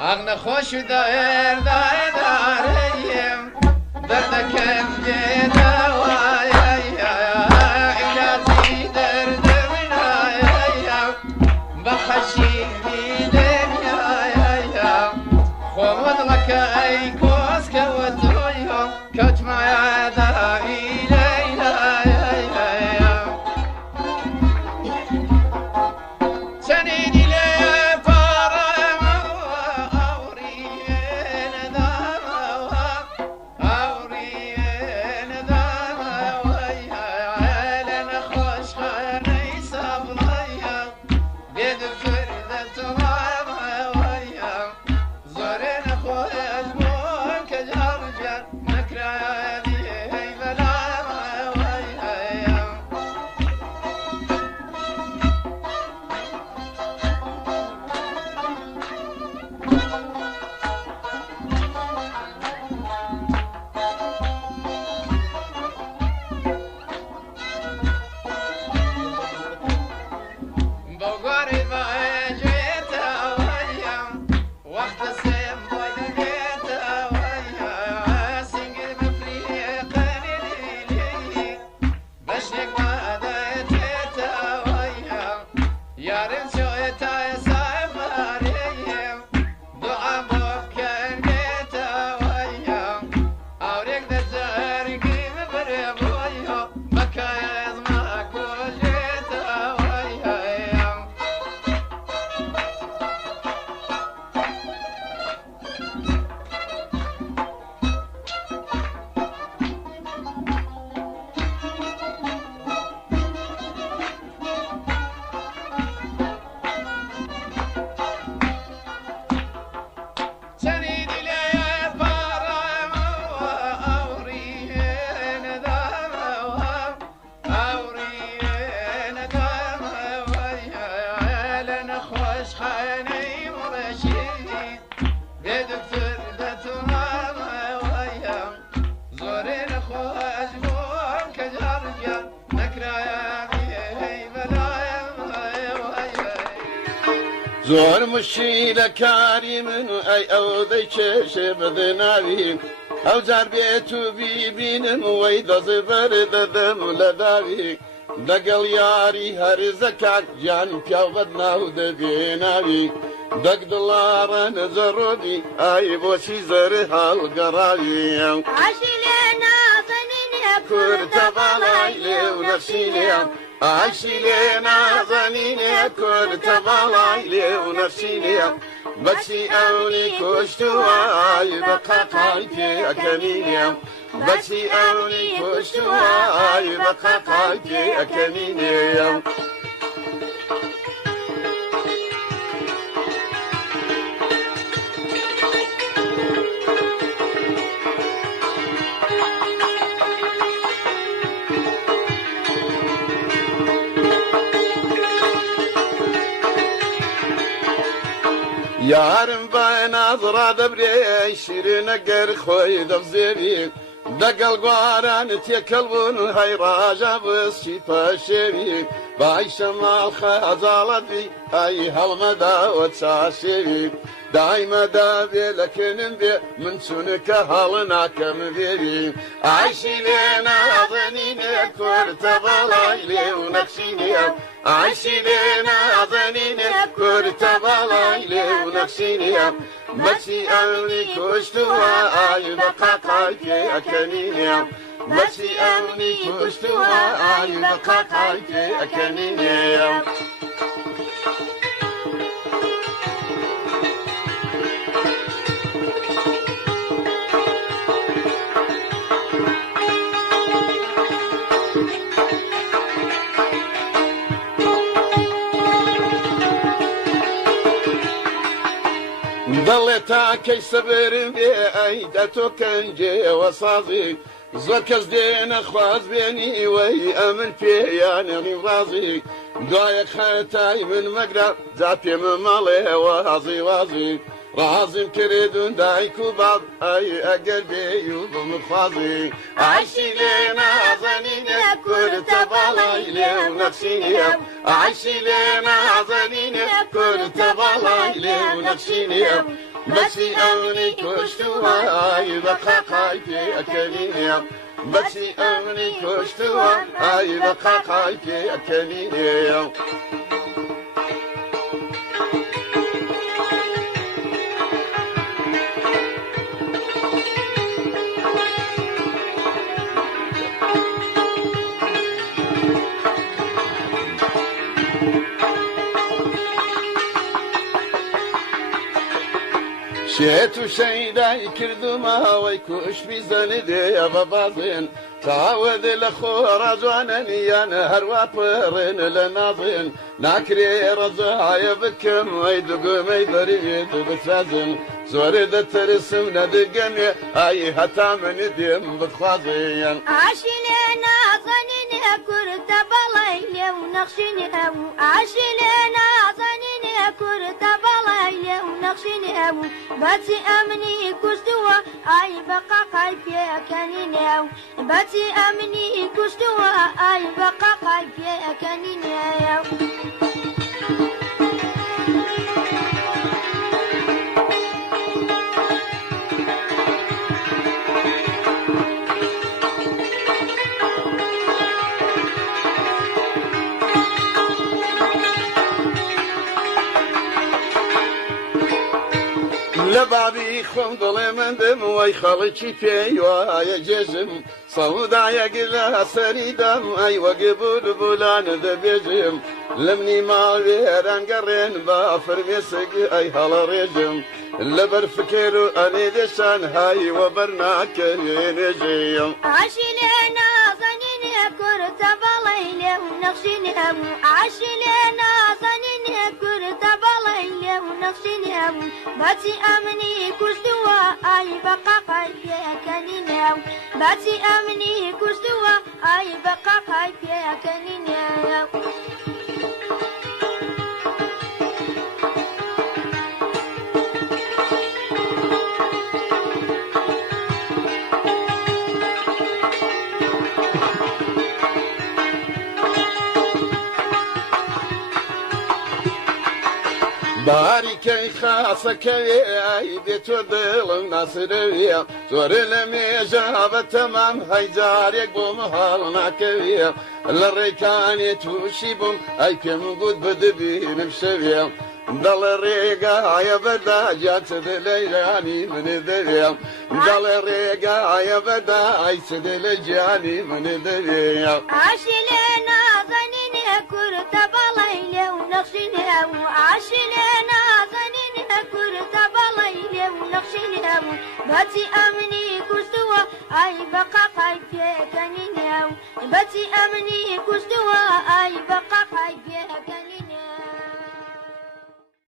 أغنى خوش داير داير داريم دردكم جدا ويا إلهي دردمنا يا بخشي بيدن يا خود لك أي كوس كوتويو كوت معي داير زور مشيلة كريم أي أو ذي كشف ذنابي أو زار بيتو بيبين ويدا زبر ذم لذابي دقل ياري هر زكاة جان بيوضنا ودبينابي دق دولار نزرودي أي بوشي زرها القرابي عاشي لنا ظنيني كرت بالايلي ونفسيني عاشي لنا ظنيني كرت بالايلي ونفسيني بسي أولي كشتواي بقى قلبي أكنيني بسي أولي كشتواي بقى قلبي أكنيني يارم بنظرة دبري شيرين قر خوي دفزيري دقل قواران تيكلبون هاي راجا بسي باشيري باي شمال خازالة دي هاي هالمدى وتساشيري دايما دابي لكن بي من سنك هالنا كم بيبي عايشي لنا ظنيني كورت بالايلي ونفسيني عايشي لنا ظنيني كورت بالايلي ونفسيني بسي أولي كشتوا آي بقى قلبي أكنيني بسي أولي كشتوا آي بقى قلبي أكنيني ضليتا كي صبر بي ايدتو كنجي وصازي زور كزدين خواز بيني وي امن في يعني رازي دايك خاتاي من مقرب زابي من مالي وازي وازي رازم كريدون دايكو بعض اي قلبي يوب مخفازي عايشي لنا ظنيني كنت بالايلي ونفسيني عايشي لنا ظنيني كنت بالايلي ونفسيني بەچی ئەمنی کوشتووە ئای بەقاقای پێ ئەکەنینێ بەچی ئەمنی کوشتووە ئای بەقاقای پێ ئەکەنینێ شێت و شەیدای کردومەوەی کوش بیزەنی دێ بە بازێن تاوەدە لە خۆڕە جوانەنیان هەروە پڕێن لە نازێن ناکرێ ڕەزایە بکەم ئەی دوگومەی بەریێت بترازن زۆرە دەتەرسم نەدەگەمێ ئای هەتا منی دێم بخوازێن عاشی لێ نازەنینێ کورتە بەڵی لێ و نەخشینێ و عاشی لێ نازەنینێ کورتە بەڵی لێ و نەخشینێ و بەچی ئەمنی کوشتووە ئای بەقاقای پێکەنینێ و بەچی ئەمنی کوشتووە ئای بەقاقای پێکەنینێ لە بابی خۆم دڵێ مندم وەی خەڵکی پێی وایە جێژم سەودایەک لە سەریدەم ئەی وەگە بولانە دەبێژم لەمنی ماوێران گەڕێن بە فەرمێسک ئەی هەڵە ڕێژم لەبەر فکر و ئەنێ دێشان هایی وە بەرناکەێنێژێم عاشی لێ نازەنینێ کورتە بەڵی لێ و نەخشینێ و عاشی لێ نازەنینێ کورتە بەڵی لێ و نەخشینێ و بەچی ئەمنی کوشتووە ئای بەقاقای پێکەنینێ و بەچی ئەمنی کوشتووە ئای بەقاقای پێکەنینێ باریکەی خاسەکەوێ ئای بێتۆ دڵم ناسرەوێ زۆرە لە مێژە بە تەمام هەیجارێک بۆ مەهاڵ ناکەوێ لە ڕێکانێ تووشی بووم ئەی پێم گوت بەدەبینم شەوێ دەڵێ ڕێگایە بەردا جات لە ژیانی منێ دەوێ دەڵێ ڕێگایە بەردا ئای چدە لە گیانی منێ دەوێ عاشی لێ نازەنینێ کورتە بەڵی لێ و نەخشینێ و عاشی لێ نازەنینێ کورتە بەڵی لێ و نەخشینێ و بەچی ئەمنی کوشتووە ئای بەقاقای پێکەنینێ و بەچی ئەمنی کوشتووە ئای